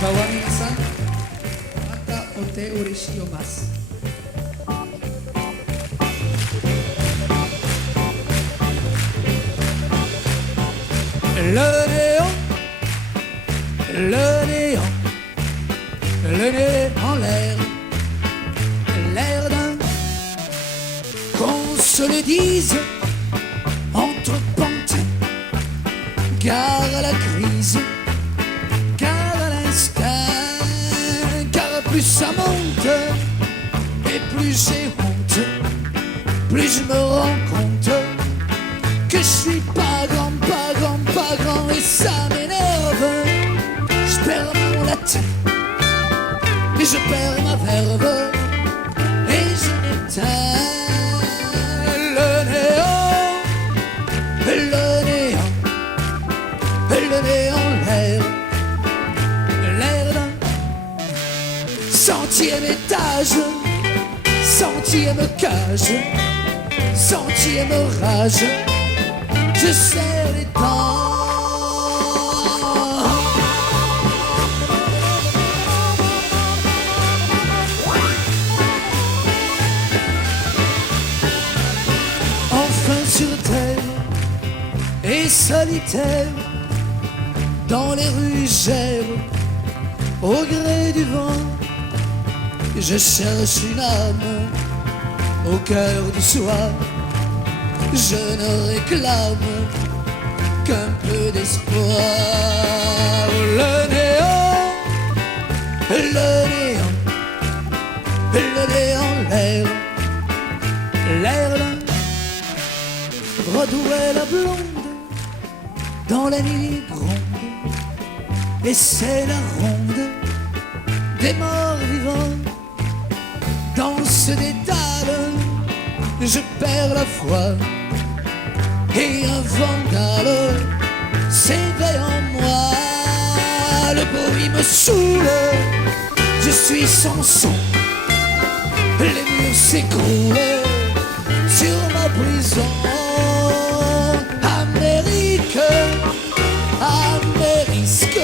バは皆さんまたお手嬉しいおます。Le néon, le néon, le nez en l'air, l'air d'un, qu'on se le dise, entre pantins, car à la crise, car à l'instinct, car plus ça monte, et plus j'ai honte, plus je me rends compte que je suis pas grand, pas grand, pas grand, et ça m'énerve. Je perds mon latin, et je perds ma verve, et je m'éteins. Le néant, le néant, le néant, l'air d'un centième étage, centième cage, centième rage. Je serre les dents. Enfin sur terre et solitaire, dans les rues j'erre, au gré du vent, je cherche une âme au cœur du soir. Je ne réclame qu'un peu d'espoir. Le néant, le néant, le néant, l'air d'un Broadway la blonde, dans la nuit gronde, et c'est la ronde des morts vivants. Dans ce dédale, je perds la foi, et un vandale s'éveille en moi. Le bruit me saoule, je suis sans son, les murs s'écroulent sur ma prison. Amérique, Amérique,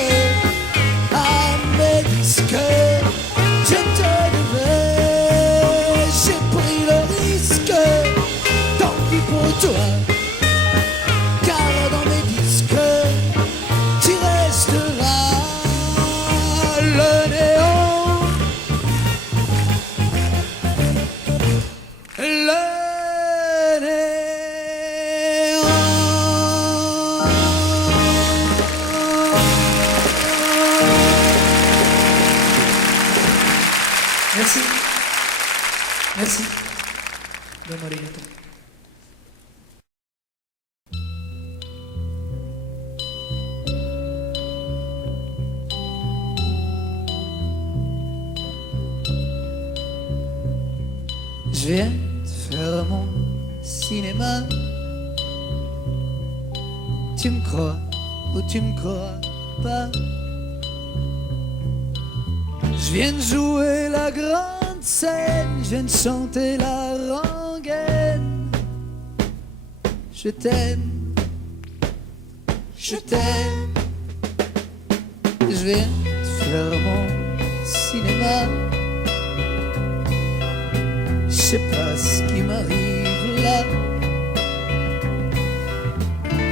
Amérique, je te devais, j'ai pris le risque, tant pis pour toi. Merci. Merci. Domo arigato. Je viens de faire mon cinéma. Tu me crois ou tu me crois pas? Je viens de jouer la grande scène, je viens de chanter la rengaine. Je t'aime, je t'aime. Je viens de faire mon cinéma. Je sais pas ce qui m'arrive là.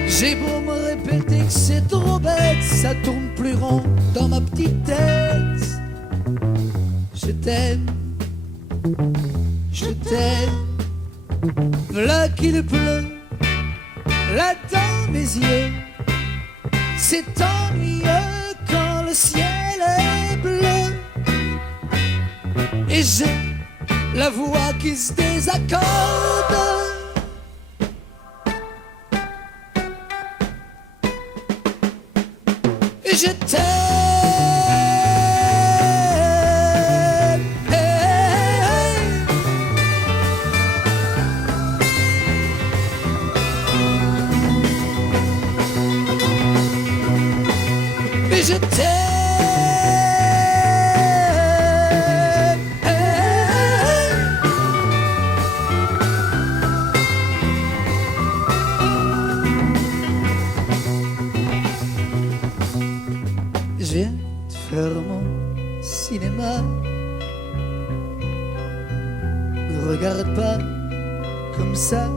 J'ai beau me répéter que c'est trop bête, ça tourne plus rond dans ma petite tête. Je t'aime, je t'aime. V'là qu'il pleut, là dans mes yeux. C'est ennuyeux quand le ciel est bleu. Et j'ai la voix qui se désaccorde. Et je t'aime. Et je t'aime. Je viens de faire mon cinéma. Ne regarde pas comme ça.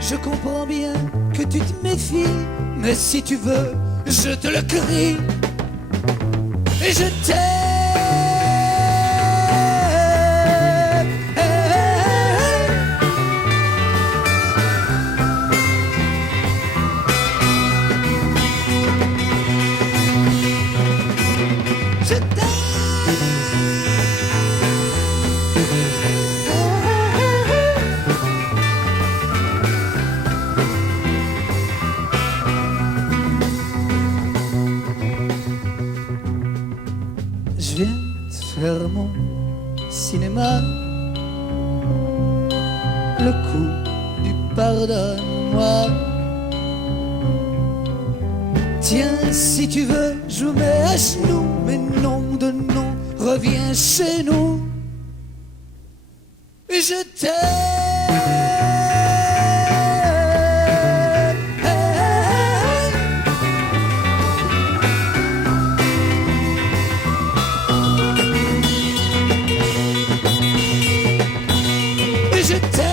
Je comprends bien que tu te méfies, mais si tu veux, je te le crie. Et je t'aime. Je t'aime. Je viens de faire mon cinéma. Le coup du pardonne-moi. Tiens, si tu veux, je vous mets à genoux. Mais non de non, reviens chez nous. Et je t'aime. Et je t'aime.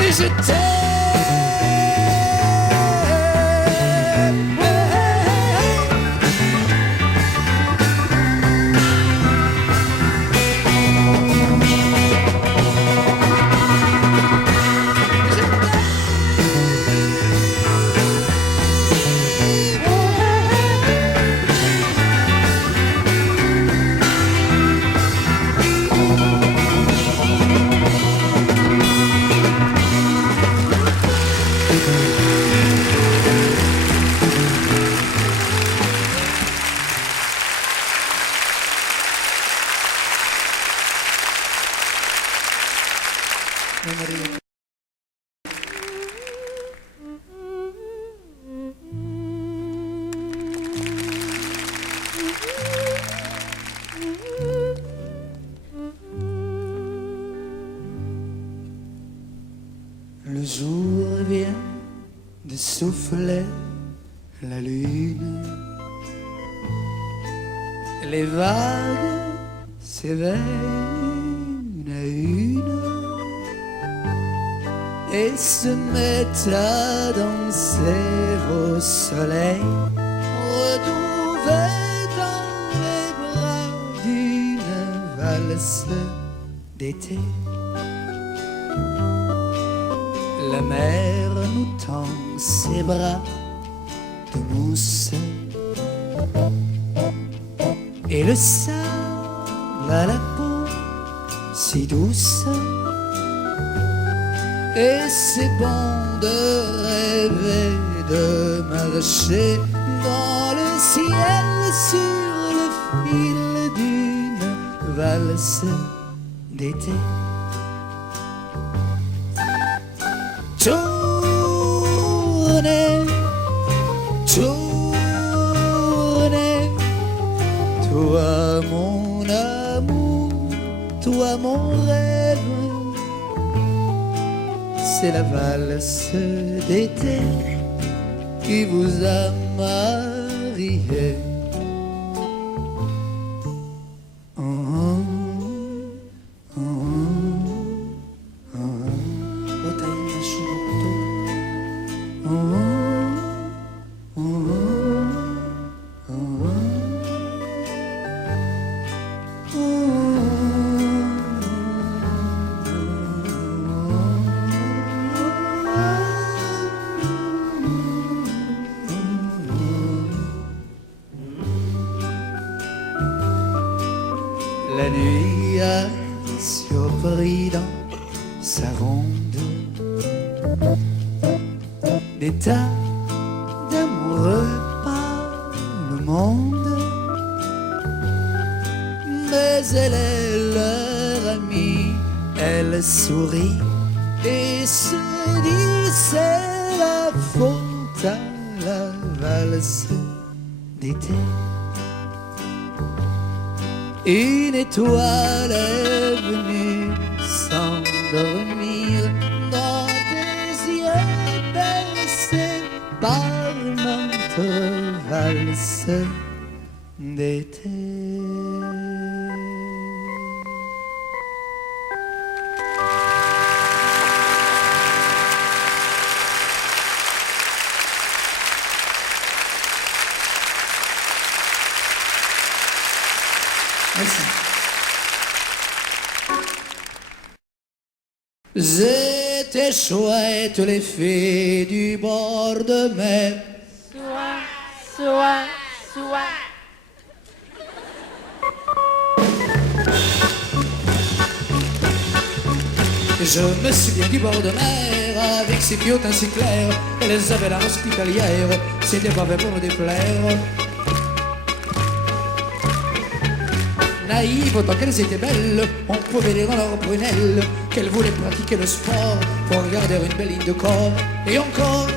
Et je t'aime. Le jour vient de souffler la lune. Les vagues s'éveillent une à une et se mettent à danser au soleil, retrouvés dans les bras d'une valse d'été. La mer nous tend ses bras de mousse et le sable à la peau si douce. Et c'est bon de rêver, de marcher dans le ciel sur le fil d'une valse d'été. Tournez, tournez, toi mon amour, toi mon rêve. C'est la valse d'été qui vous a marié. La nuit a surpris dans sa ronde des tas d'amoureux par le monde, mais elle est leur amie, elle sourit et se dit c'est la faute à la valse d'été. Une étoile est venue s'endormir dans tes yeux bercés par maintes valses d'été. Merci. C'était chouette les filles du bord de mer. Soir. Je me souviens du bord de mer avec ses pilotes ainsi clairs. Elles avaient la hospitalière, c'était pas fait pour nous déplaire. Naïves autant qu'elles étaient belles, on pouvait lire dans leurs prunelles qu'elles voulaient pratiquer le sport pour regarder une belle ligne de corps. Et encore,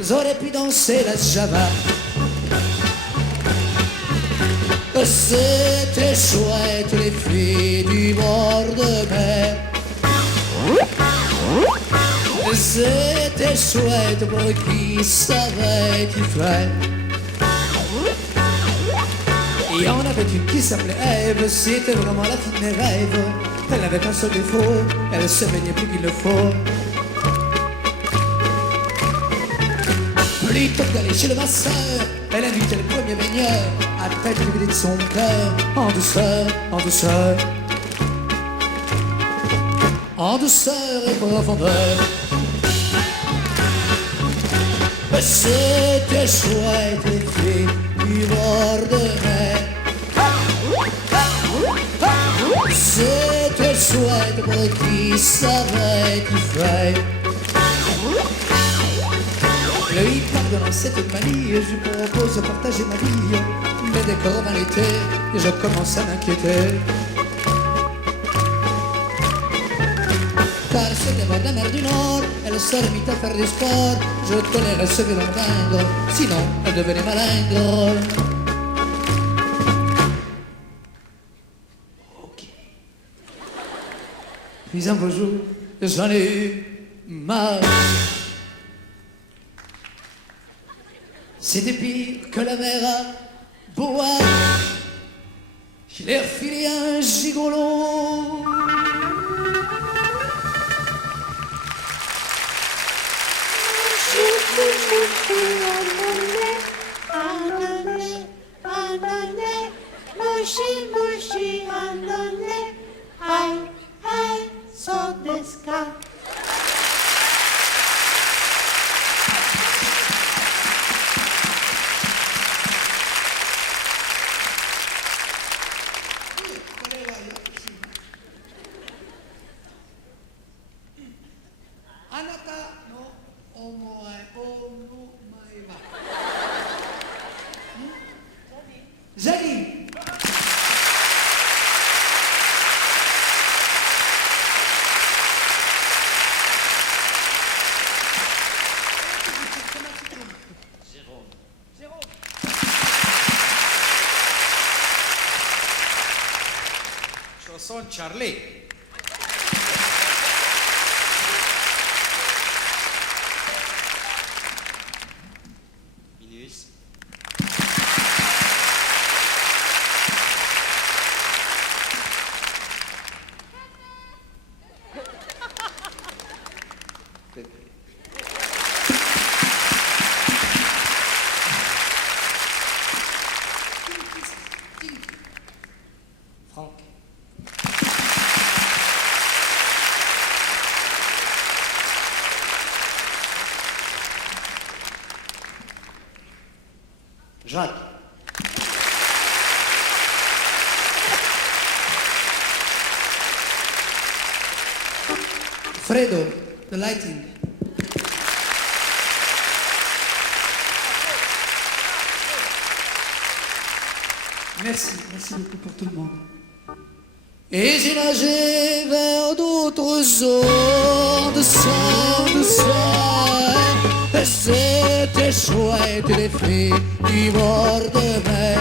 j'aurais pu danser la java. C'était chouette les filles du bord de mer. C'était chouette pour qui savait qui ferait. Il y en avait une qui s'appelait Ève, c'était vraiment la fille de mes rêves. Elle n'avait qu'un seul défaut, elle se baignait plus qu'il le faut. Plutôt que d'aller chez le masseur, elle invitait le premier baigneur à peine le vider de son cœur, en douceur, en douceur. En douceur et profondeur. C'était chouette les filles du bord de mer. C'était chouette pour qui savait qui fait. Le hip-hop dans cette manie, je propose de partager ma vie. Mais dès que revint l'été, je commence à m'inquiéter. Car c'était bord de la mer du Nord, elle serait mise à faire du sport. Je tenais à recevoir l'entendre, sinon elle devenait malingre. Ok. Puis un beau jour, j'en ai eu marre. C'était pire que la mer à boire. Je l'ai refilé un gigolo. Mushy, andale, high, so the sky. Zaggy. Chanson de Charlie. Minus. Franck. Jacques. Fredo, the lighting. Merci beaucoup pour tout le monde. Et j'ai nagé vers d'autres eaux, de sang, de sang. C'était chouette les filles du bord de mer.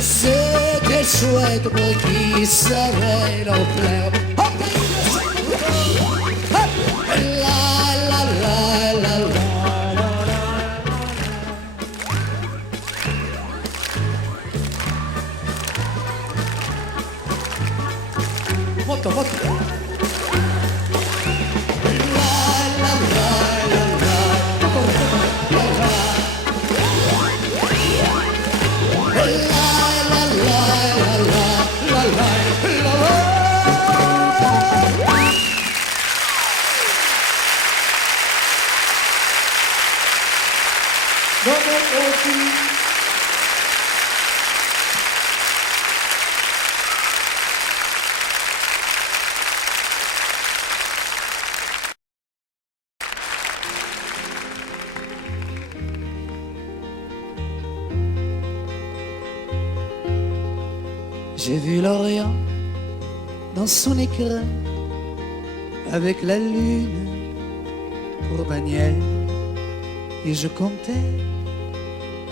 C'était chouette pour qui savait leur plaire. La la la la la. Molto, molto. J'ai vu l'Orient dans son écrin avec la lune pour bannière et je comptais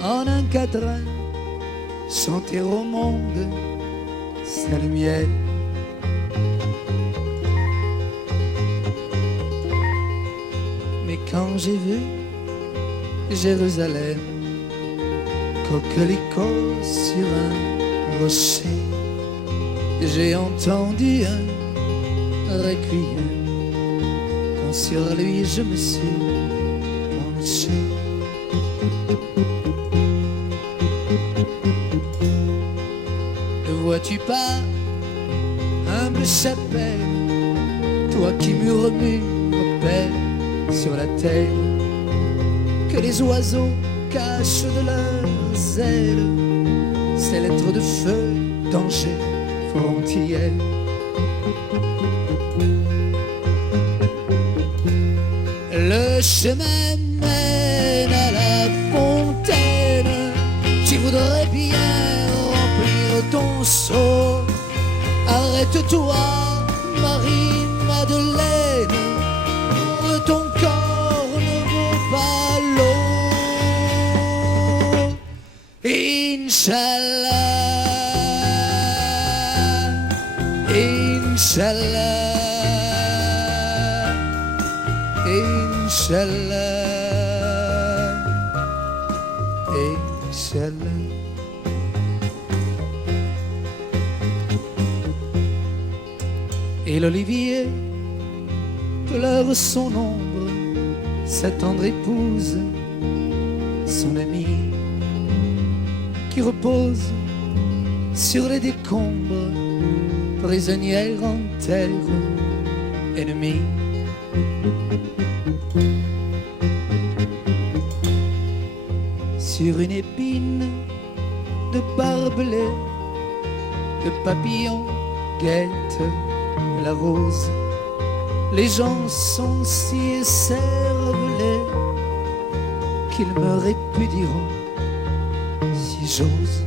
en un quatrain chanter au monde sa lumière. Mais quand j'ai vu Jérusalem, coquelicot sur un rocher, j'ai entendu un requiem quand sur lui je me suis penché. Ne vois-tu pas, humble chapelle, toi qui murmures, Père, sur la terre, que les oiseaux cachent de leurs ailes ces lettres de feu, danger, frontière. Le chemin mène à la fontaine, tu voudrais bien remplir ton seau. Arrête-toi, Marie-Madeleine, ton corps ne vaut pas l'eau. Inch'Allah, Inch'Allah, Inch'Allah, Inch'Allah. Et l'olivier pleure son ombre, sa tendre épouse, son amie, qui repose sur les décombres, prisonnière en terre ennemie. Sur une épine de barbelé, le papillon guette la rose. Les gens sont si écervelés qu'ils me répudieront si j'ose.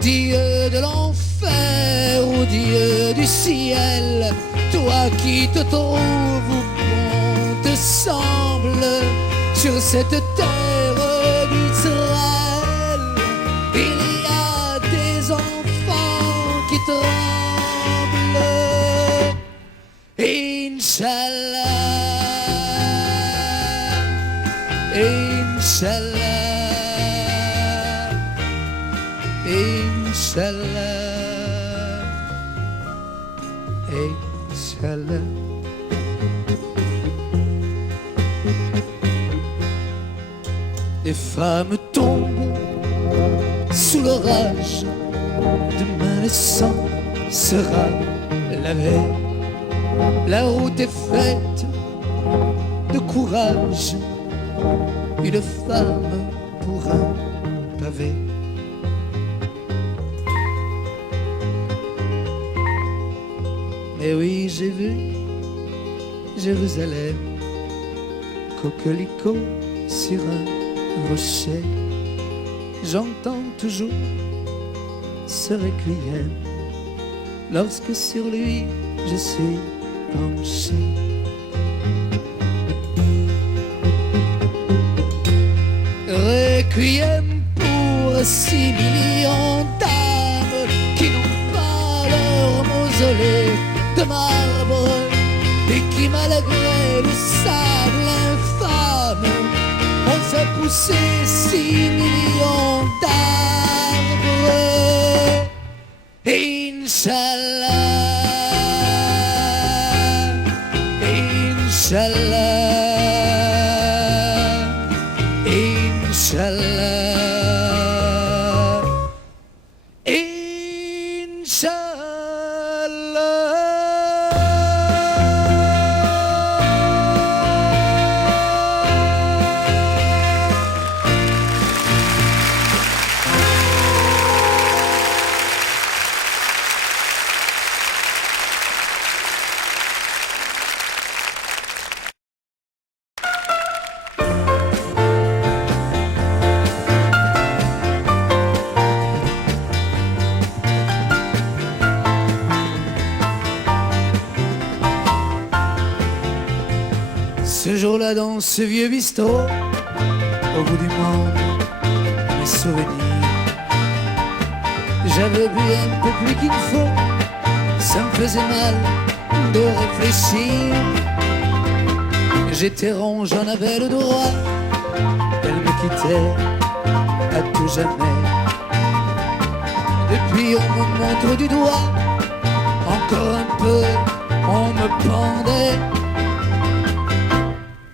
Dieu de l'enfer ou Dieu du ciel, toi qui te trouves où bon te semble, sur cette terre d'Israël, il y a des enfants qui tremblent. Inch'Allah, Inch'Allah, Inch'Allah, Inch'Allah. Des femmes tombent sous l'orage, demain le sang sera lavé. La route est faite de courage, une femme pour un pavé. Mais oui, j'ai vu Jérusalem, coquelicot sur un rocher. J'entends toujours ce requiem lorsque sur lui je suis pencher. Requiem pour 6 millions d'âmes qui n'ont pas leur mausolée de marbre et qui, malgré le sable infâme, ont fait pousser 6 millions d'arbres. Inch'Allah, Inch'Allah, Inch'Allah, Ce jour-là dans ce vieux bistrot, au bout du monde, mes souvenirs, j'avais bu un peu plus qu'il faut, ça me faisait mal de réfléchir. J'étais rond, j'en avais le droit, elle me quittait à tout jamais. Depuis on me montre du doigt, encore un peu, on me pendait.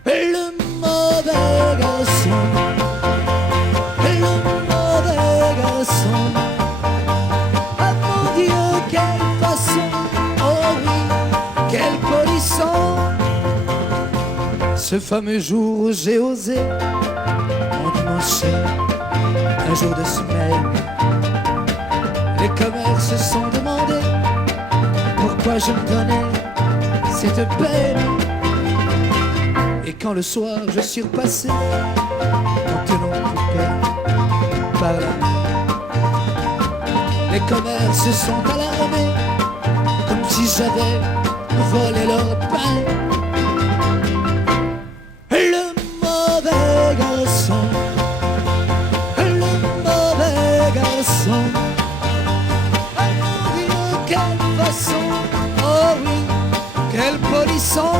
Le mauvais garçon, ah mon Dieu, quelle façon, oh oui, quel polisson. Ce fameux jour où j'ai osé, mon dimanche, un jour de semaine, les commerces se sont demandé pourquoi je me donnais cette peine. Et quand le soir je suis repassé, en tenant coupé par la main, les commerces se sont alarmés, comme si j'avais volé leur pain. Le mauvais garçon, ah mon Dieu, quelle façon, oh oui, quel polisson.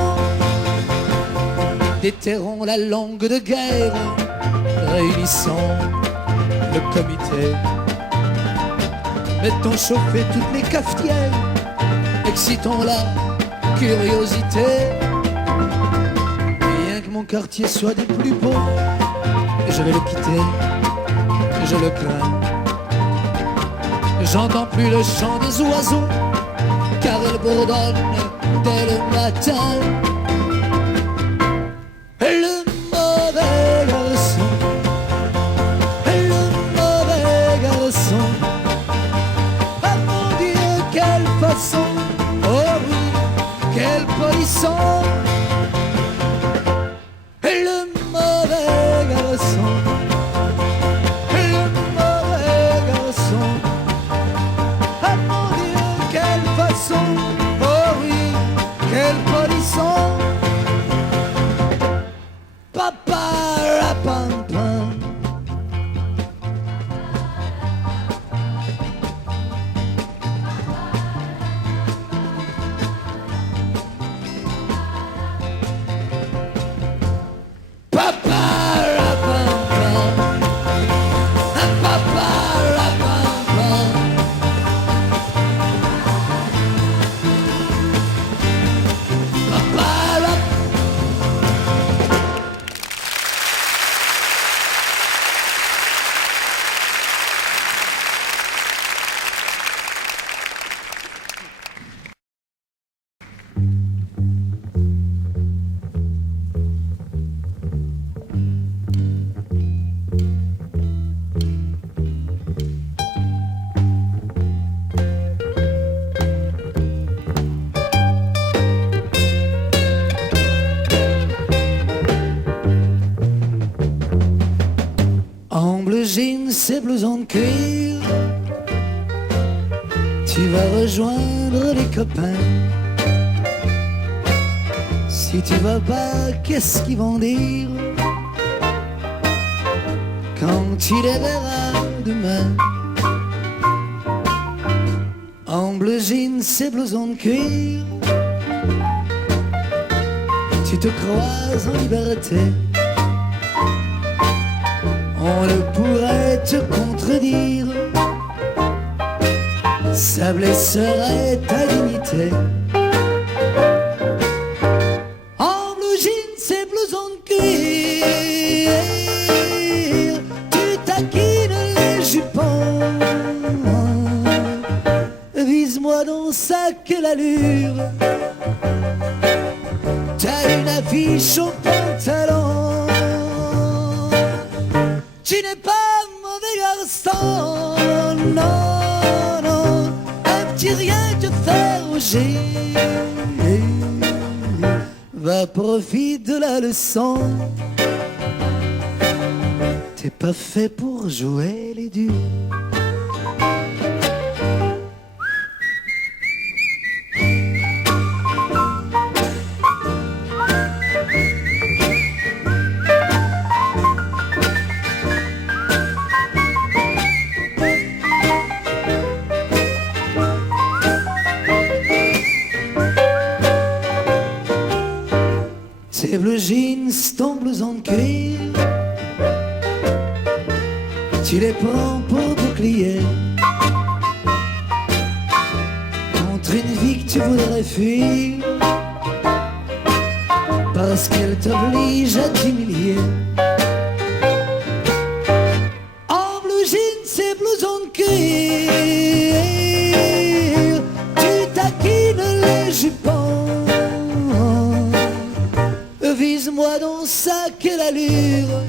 Déterrons la langue de guerre, réunissons le comité. Mettons chauffer toutes les cafetières, excitons la curiosité. Bien que mon quartier soit des plus beaux, je vais le quitter, je le crains. J'entends plus le chant des oiseaux, car elle bourdonne dès le matin. Le mauvais garçon, ah mon Dieu, quelle façon, oh oui, quel polisson. Le mauvais garçon, ah mon Dieu, quelle façon, oh oui, quel polisson. Papa rapam-pam, papa rapam-pam, papa rapam-pam, papa rapam-pam. En bleu jean, ces blousons de cuir, tu vas rejoindre les copains. Si tu vas pas, qu'est-ce qu'ils vont dire quand tu les verras demain? En bleu jeans et blouson de cuir, tu te crois en liberté. On ne pourrait te contredire, ça blesserait ta dignité. En bleu jeans et blouson de cuir, tu taquines les jupons. Vise-moi dans ça que l'allure, t'as une affiche au pantalon. Tu n'es pas mauvais garçon, non, non, un petit rien te fait rougir. Va, profite de la leçon, t'es pas fait pour jouer les durs. Tes bleu jeans, ton blouson de cuir, tu les prends pour bouclier contre une vie que tu voudrais fuir, parce qu'elle t'oblige à t'humilier. En blue jeans et blouson de cuir, tu taquines les jupons. Vise-moi dans ça, quelle allure,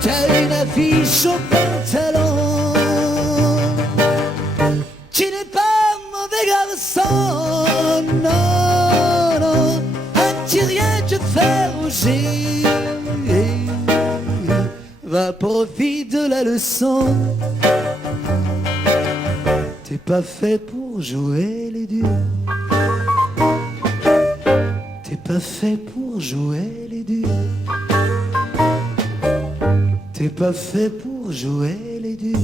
t'as une affiche au pantalon. Tu n'es pas mauvais garçon, non, non, un petit rien te fait rougir. Va, profite de la leçon, t'es pas fait pour jouer les durs. T'es pas fait pour jouer les durs. T'es pas fait pour jouer les durs.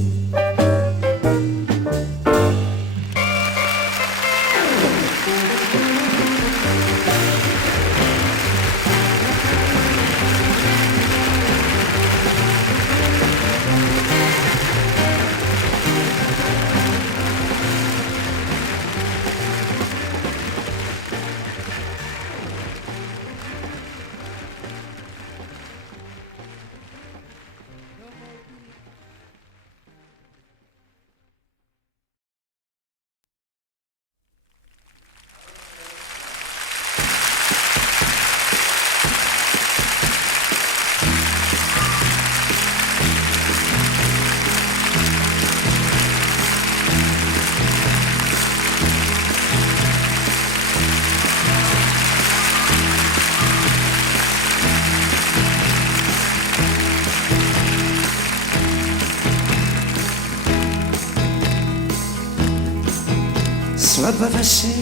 Sois pas fâché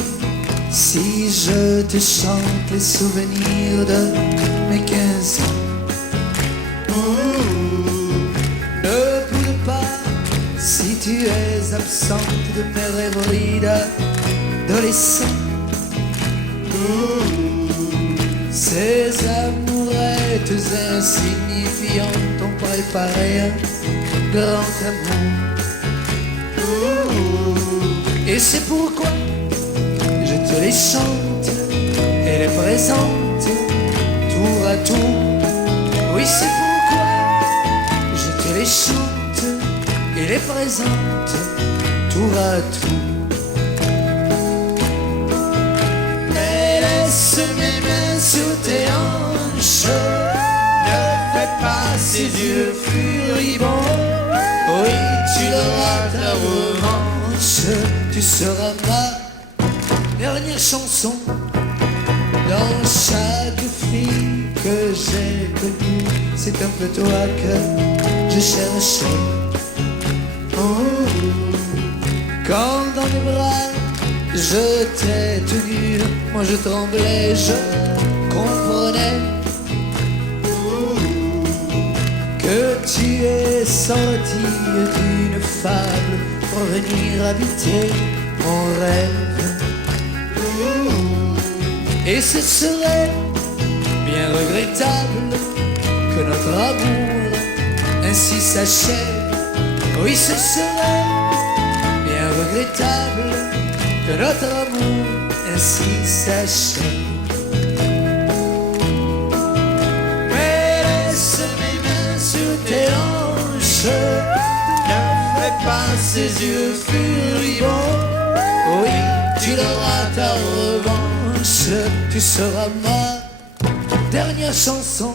si je te chante les souvenirs de mes 15 ans. Ne boude pas si tu es absente de mes rêveries d'adolescent. Ces amourettes insignifiantes ont préparé un grand amour. Et c'est pourquoi je te les chante et les présente tour à tour. Oui, c'est pourquoi je te les chante et les présente tour à tour. Mais laisse mes mains sur tes hanches, ne fais pas ces yeux furibonds. Oui, tu auras ta revanche, tu seras ma dernière chanson. Dans chaque fille que j'ai connue, c'est un peu toi que je cherchais. Oh, quand dans mes bras Je t'ai tenu, moi je tremblais, je comprenais que tu es sorti d'une fable pour venir habiter mon rêve. Et ce serait bien regrettable que notre amour ainsi s'achève. Oui, ce serait bien regrettable que notre amour ainsi s'achève. Mais laisse mes mains sur tes hanches, ne fais pas ces yeux furibonds. Oui, tu l'auras ta revanche, tu seras ma dernière chanson.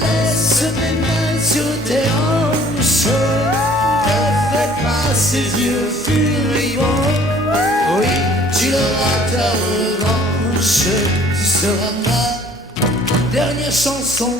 Laisse mes mains sur tes hanches, ne fais pas ces yeux furibonds. Oui, tu l'auras ta revanche, tu seras ma dernière chanson.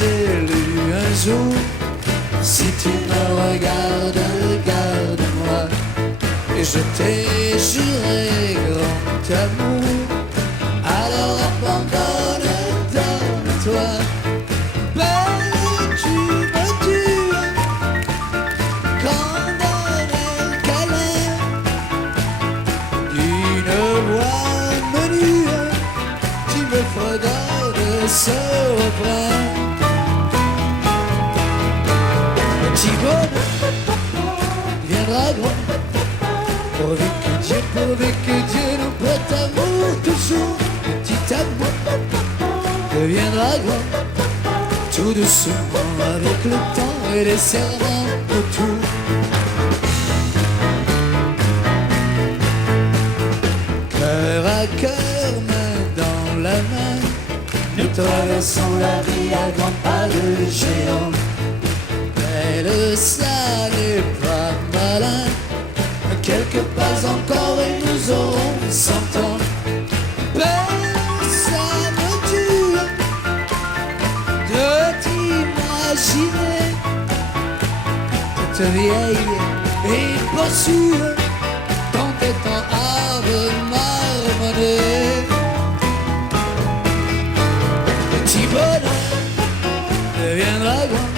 J'ai lu un jour, si tu me regardes, regarde-moi. Et je t'ai juré grand amour, alors abandonne, donne-toi. Belle, tu me tues quand donne le câlin d'une voix menue. Tu me fredonnes ce refrain. Petit bonhomme viendra grand, pourvu que Dieu nous prête amour toujours. Petit amour deviendra grand, tout doucement avec le temps et les serments autour. Cœur à cœur, main dans la main, nous traversons la vie à grands pas de géant. Belle, ça n'est pas malin, quelques pas encore et nous aurons 100 ans. Belle, ça me tue de t'imaginer toute vieille et pas sûre, tant étant ave marmonnée. Petit bonhomme deviendra grand,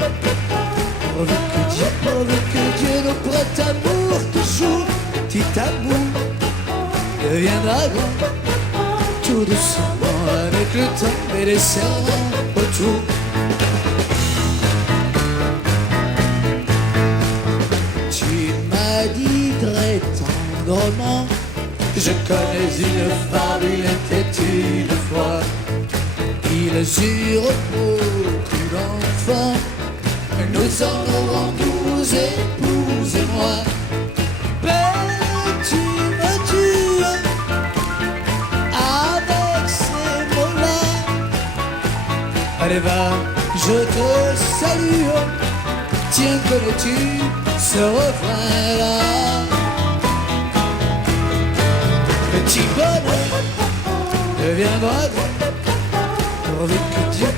pourvu que Dieu nous prête amour toujours. Petit amour deviendra grand, tout doucement avec le temps et les serments autour. Tu m'as dit très tendrement, je connais une femme, il était une fois. Ils eurent beaucoup d'enfants, nous en aurons 12, épouse et moi. Belle, tu me tues avec ces mots-là. Allez va, je te salue. Tiens, connais-tu ce refrain-là? Petit bonhomme deviendra grand, pourvu que Dieu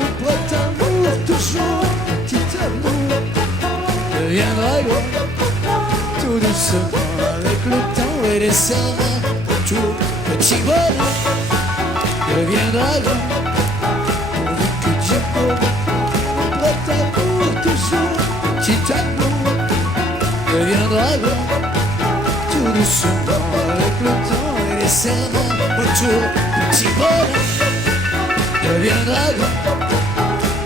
nous prête amour toujours. Petit amour deviendra grand, tout doucement avec le temps et les serments autour. Petit bonhomme deviendra grand, pourvu que Dieu nous prête amour toujours. Petit amour deviendra grand, tout doucement avec le temps et les serments autour. Petit bonhomme deviendra grand,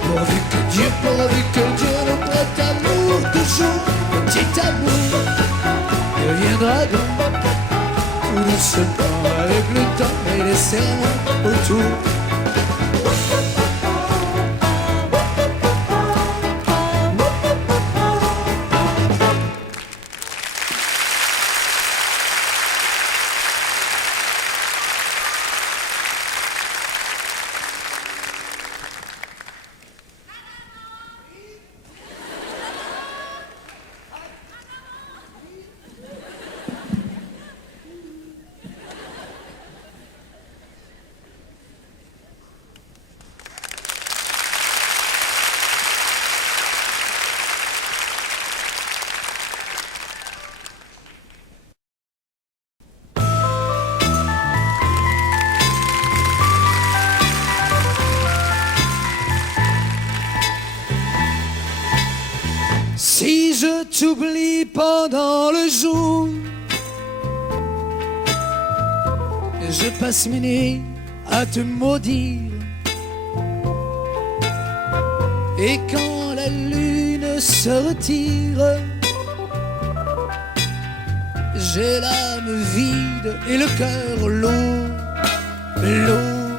pourvu que Dieu nous prête amour toujours. Petit amour devient un dragon, tout doucement avec le temps et les serments autour. Si je t'oublie pendant le jour, je passe mes nuits à te maudire. Et quand la lune se retire, j'ai l'âme vide et le cœur lourd, lourd.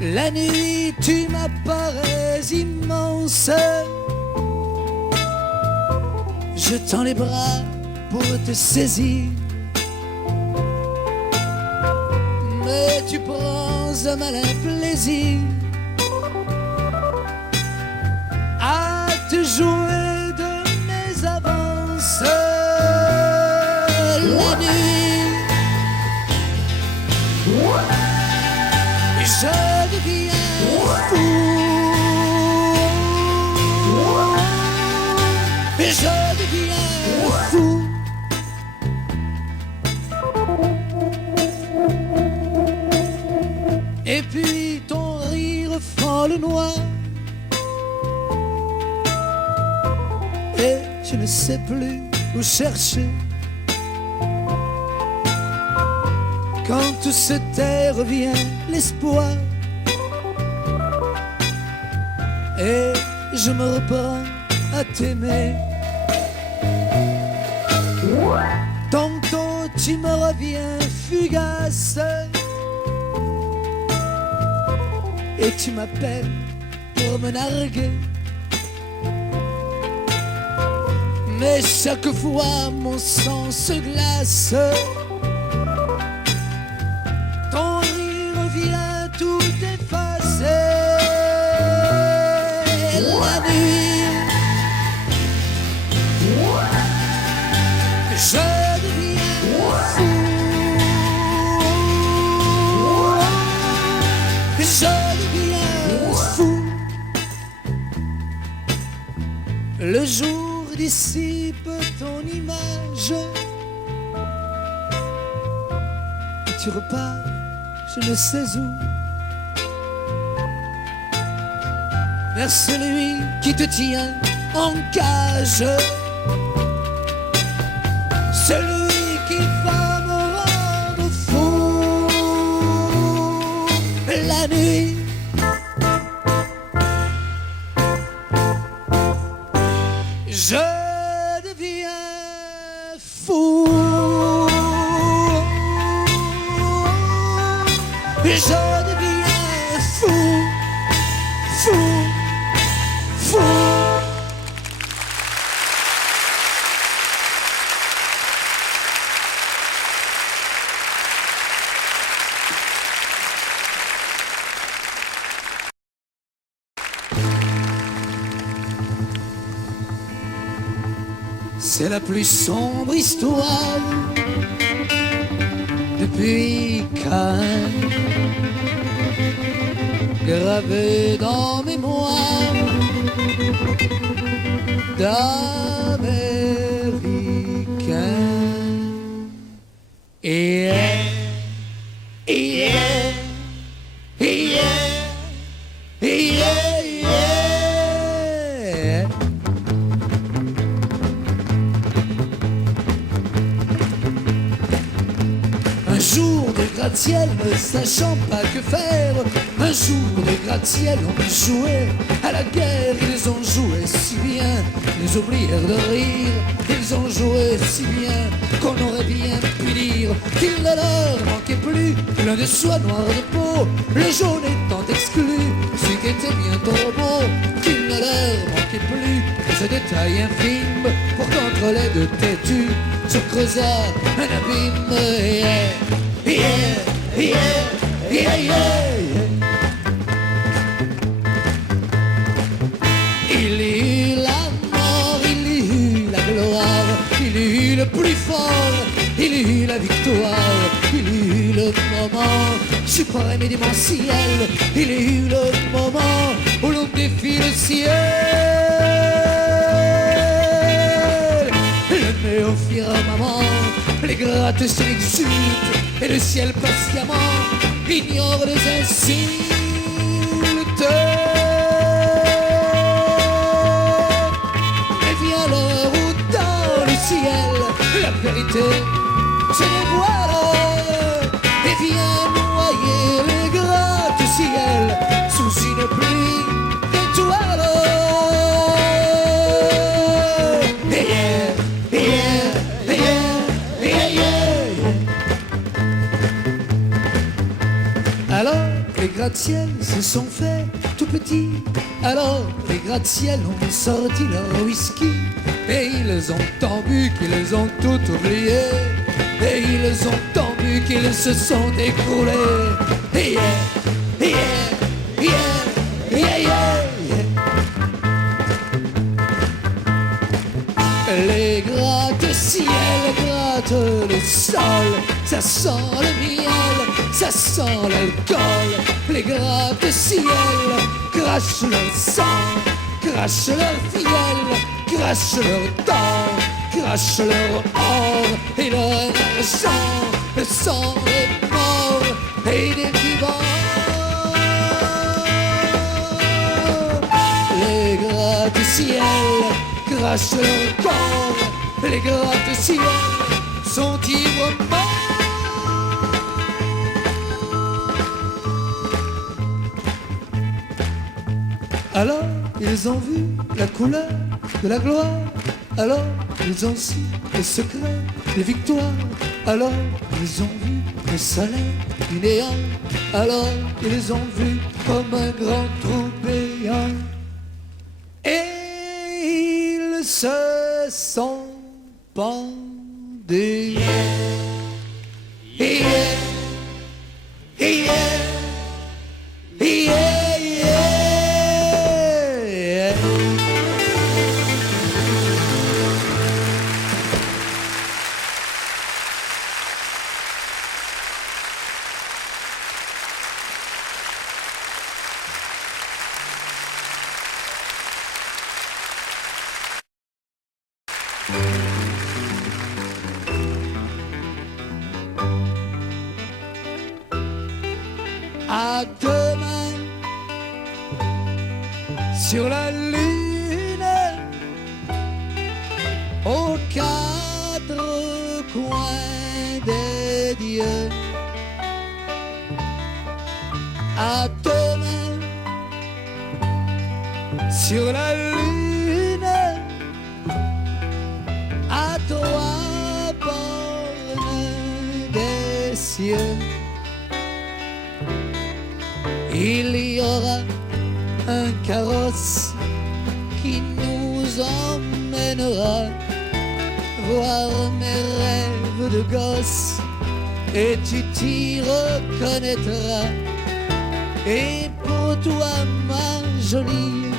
La nuit tu m'apparais immense, je tends les bras pour te saisir, mais tu prends un malin plaisir à te jouer de mes avances. La nuit, je deviens fou, je deviens fou. Et puis ton rire fend le noir, et je ne sais plus où chercher. Quand tout se tait revient l'espoir, et je me reprends à t'aimer. Tantôt tu me reviens fugace, et tu m'appelles pour me narguer. Mais chaque fois mon sang se glace, ton rire vient tout effacer. La nuit, je deviens fou, je deviens fou. Le jour dissipe ton image, et tu repars, je ne sais où, vers celui qui te tient en cage, celui qui va me rendre fou. La nuit, je deviens fou, je deviens fou, fou, fou. C'est la plus sombre histoire depuis Caïn, gravée dans mémoire d'Américain. Un jour de gratte-ciel, ne sachant pas que faire, un jour de gratte-ciel, on jouait à la guerre. Ils ont joué si bien, ils oublièrent de rire. Ils ont joué si bien qu'on aurait bien pu dire qu'il ne leur manquait plus l'un de soie noire de peau, le jaune étant exclu, ce qui était bien trop beau, qu'il ne leur manquait plus ce détail infime pour qu'entre les deux têtus se creusât un abîme. Yeah, yeah, yeah, yeah, yeah. Il y eut la mort, il y eut la gloire, il y eut le plus fort, il y eut la victoire, il y eut le moment suprême et démentiel, il y eut le moment où l'on défie le ciel. Le nez au firmament, les gratte s'exultent et le ciel patiemment ignore les insultes. La vérité se dévoile et vient noyer les gratte-ciel sous une pluie d'étoiles. Yeah, yeah, yeah, yeah, yeah. Alors les gratte-ciel se sont faits tout petits. Alors les gratte-ciel ont sorti leur whisky. Et ils ont tant bu qu'ils ont tout oublié. Et ils ont tant bu qu'ils se sont écroulés. Yeah, yeah, yeah, yeah, yeah, yeah. Les gratte-ciel grattent le sol. Ça sent le miel, ça sent l'alcool. Les gratte-ciel crachent leur sang, crachent leur fiel, crachent leur temps, crachent leur or et leur argent, le sang des morts et des vivants. Les gratte-ciel crachent leur corps, les gratte-ciel sont ivres morts. Alors ils ont vu la couleur de la gloire, alors ils ont su le secret des victoires, alors ils ont vu le soleil du néant, alors ils ont vu comme un grand trou béant, et ils se sont pendus. Yeah, yeah, yeah, yeah. À demain sur la lune, aux quatre coins des dieux. À demain sur la lune, à trois bornes des cieux. Il y aura un carrosse qui nous emmènera voir mes rêves de gosse, et tu t'y reconnaîtras. Et pour toi, ma jolie,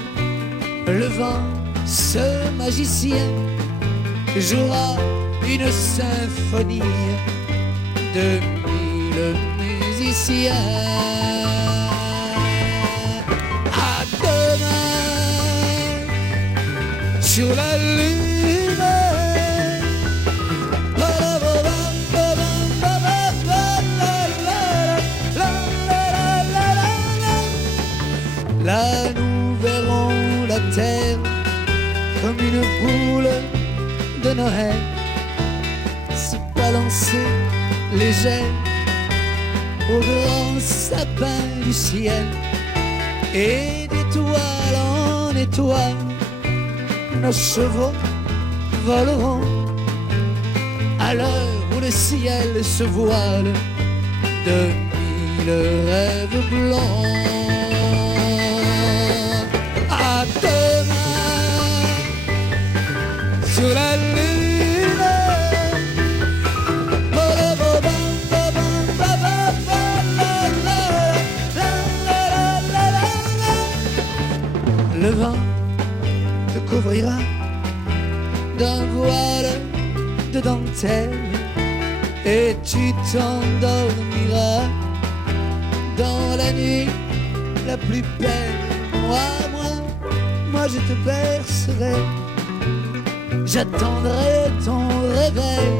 le vent, ce magicien, jouera une symphonie de 1000 musiciens. Sur la lune, là nous verrons la terre comme une boule de Noël se balancer légère au grand sapin du ciel, et d'étoile en étoile nos chevaux voleront à l'heure où le ciel se voile de mille rêves blancs. À demain sur la lune. Le vent te couvrira d'un voile de dentelle et tu t'endormiras dans la nuit la plus belle. Moi je te bercerai, j'attendrai ton réveil,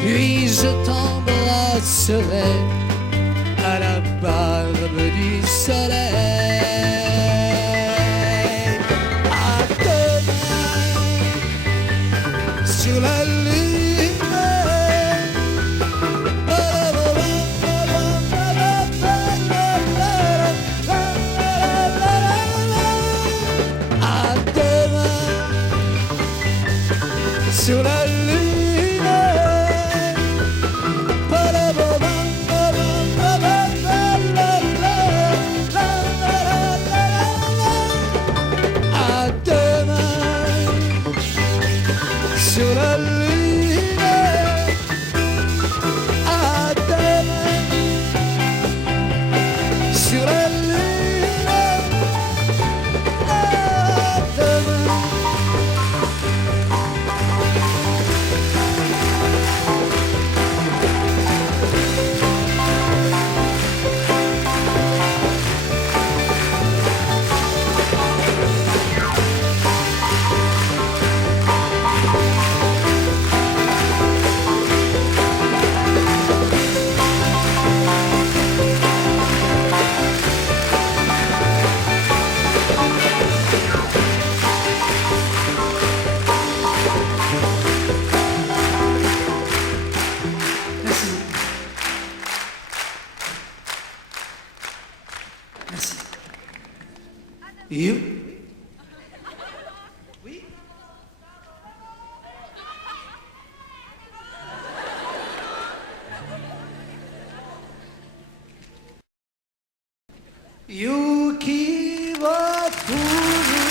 puis je t'embrasserai à la barbe du soleil. À demain sur la lune. À demain sur la lune. Sur la lune, à demain. Sur la lune, à demain. Merci. You? Oui? Yuki wa furu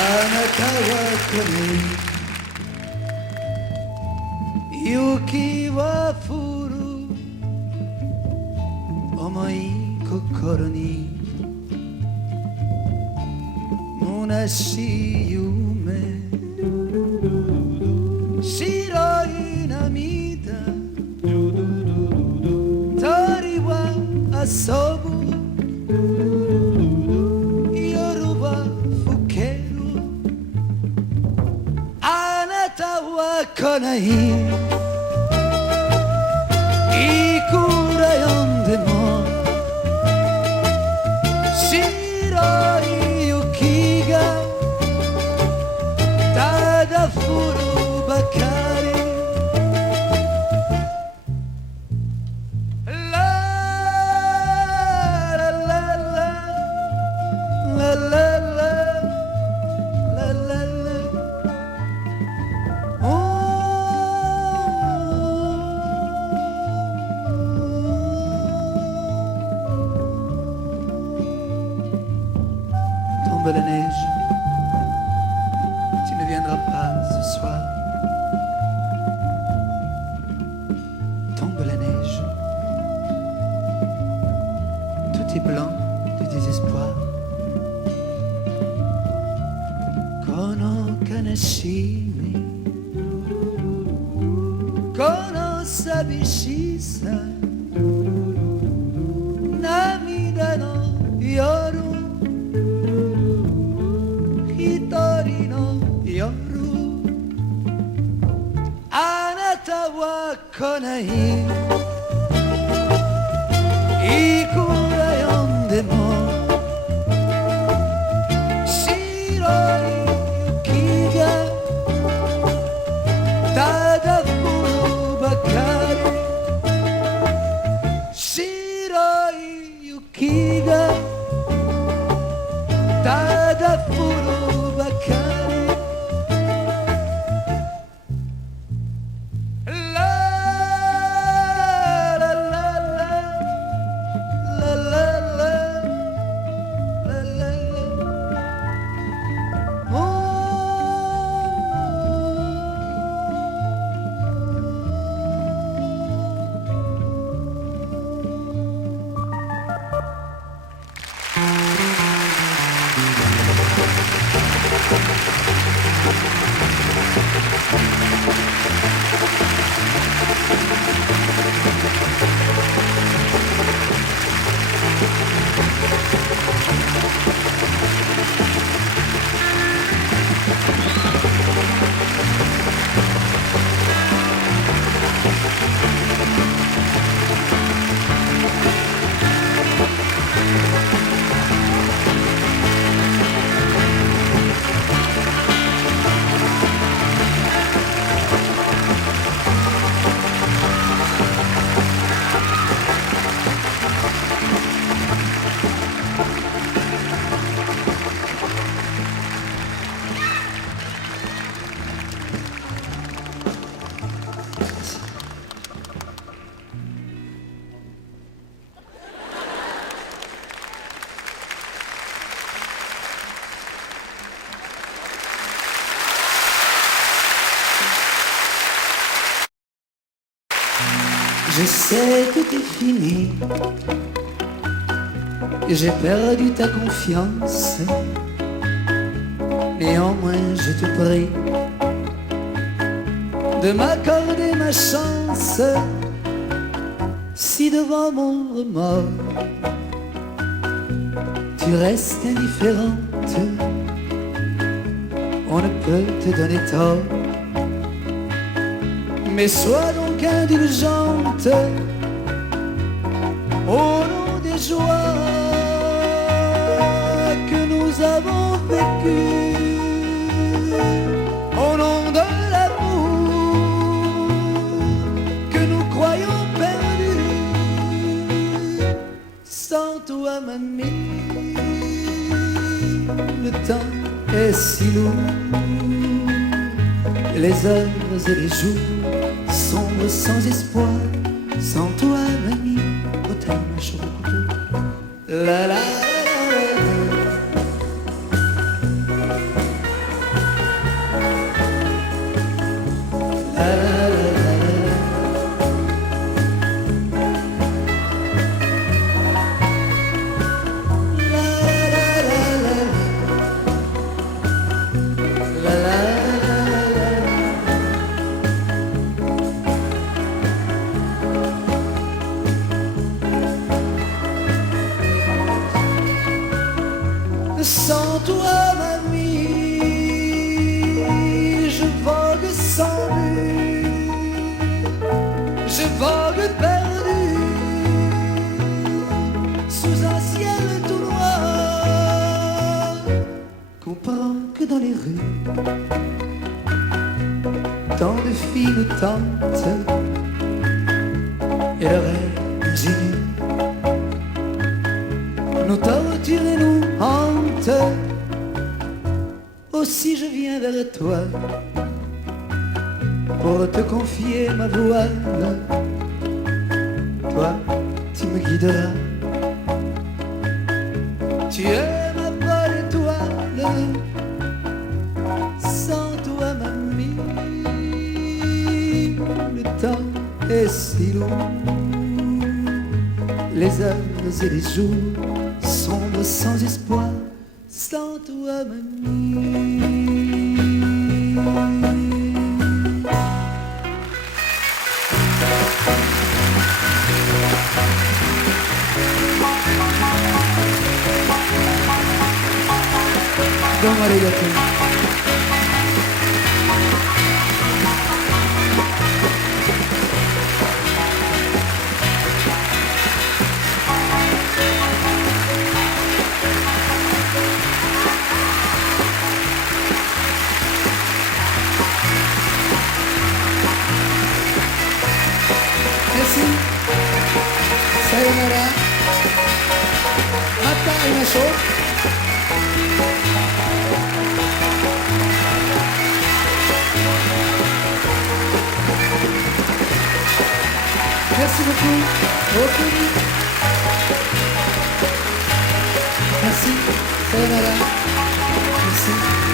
anata wa kone. Yuki wa furu omoi kokoro ni munashi yume shiroi namida tori wa asobu yoru wa fukeru anata wa konai ikura yonde mo shiroi yuki ga tada furu bakari. La la la la la la la la la. Tombe la neige, tu ne viendras pas ce soir. Tombe la neige, tout est blanc de désespoir. Kono kanashimi, kono sabishisa, namida no yoru, hitori no yoru, anata wa konai, ikura yonde mo shiroi yuki ga tada furu bakari. Shiroi yuki ga tada furu bakari. Je sais que t'es fini, j'ai perdu ta confiance. Néanmoins je te prie de m'accorder ma chance. Si devant mon remords tu restes indifférente, on ne peut te donner tort. Mais sois donc indulgente au nom des joies que nous avons vécues, au nom de l'amour que nous croyons perdu. Sans toi, mamie, le temps est si lourd, les heures et les jours sombres sans espoir. Sans toi, mamie, au terme chaud au couteau. La la sans toi, mamie, je vogue sans but, je vogue perdu sous un ciel tout noir. Comprends que dans les rues, tant de filles nous tentent et leur air ingénu nous torture et nous hante. Aussi je viens vers toi pour te confier ma voile. Toi, tu me guideras, tu es ma bonne étoile. Sans toi, mamie, le temps est si long, les heures et les jours sombres sans espoir. Sans toi, mamie. Domo arigato. Merci. Sayonara. Mata aimashou. Merci beaucoup. Au revoir. Merci. Sayonara. Merci.